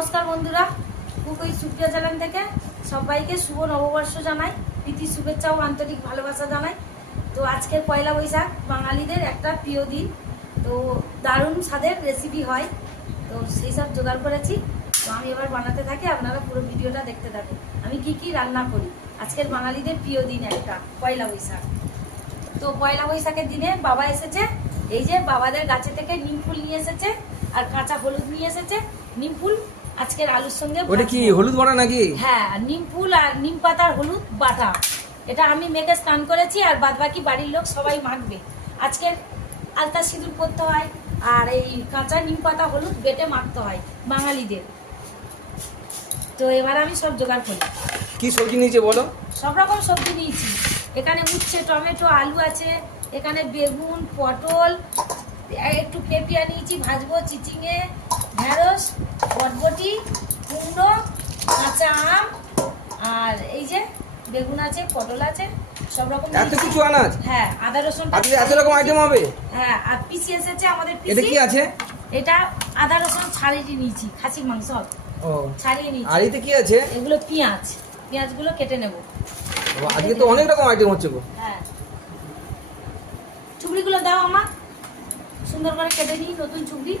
নমস্কার বন্ধুরা, কুকুই সুপ্রিয়া চ্যানেল থেকে সবাইকে শুভ নববর্ষ জানাই, প্রীতি শুভেচ্ছা ও আন্তরিক ভালোবাসা জানাই। তো আজকের পয়লা বৈশাখ বাঙালিদের একটা প্রিয় দিন। তো দারুণ স্বাদের রেসিপি হয়, তো সেই সব জোগাড় করেছি। তো আমি এবার বানাতে থাকি, আপনারা পুরো ভিডিওটা দেখতে থাকুন আমি কি রান্না করি। আজকের বাঙালিদের প্রিয় দিন একটা পয়লা বৈশাখ। তো পয়লা বৈশাখের দিনে বাবা এসেছে, এই যে বাবাদের গাছে থেকে নিম ফুল নিয়ে এসেছে আর কাঁচা হলুদ নিয়ে এসেছে। নিম ফুল আজকের আলুর সঙ্গে, ওটা কি হলুদ বাটা নাকি? হ্যাঁ, নিম ফুল আর নিম পাতার হলুদ বাটা, এটা আমি মেখে স্নান করেছি আর বাদবাকি বাড়ির লোক সবাই মাখবে। আজকের আলতা সিঁদুর করতে হয় আর এই কাঁচা নিম পাতা হলুদ বেটে মাখতে হয় বাঙালিদের। তো এবার আমি সব জোগাড় করি। কি সবজি নিয়েছে বলো? সব রকম সবজি নিয়েছি, এখানে উচ্ছে, টমেটো, আলু আছে, এখানে বেগুন, পটল, একটু পেঁপিয়া নিয়েছি ভাজবো, চিচিঙে, ঢেঁড়স, বটবটি, কুমড়ো, কাঁচা আম, আর এই যে বেগুন আছে, পটল আছে, সব রকম এত কিছু আনাজ? হ্যাঁ, আদা রসুন, আজকে এত রকম আইটেম হবে? হ্যাঁ, আর পিসি এসেছে আমাদের এটা পিসি। কি আছে? এটা আদা রসুন ছাড়িয়ে নিয়েছি, খাসির মাংস ও ছাড়িয়ে নিয়েছি। আর এতে কি আছে? এগুলো পেঁয়াজ, পেঁয়াজগুলো কেটে নেব। ও, আজকে তো অনেক রকম আইটেম হচ্ছে গো। হ্যাঁ, চুবড়িগুলো দাও আমার, সুন্দর করে কেটে নিই নতুন চুবড়ি।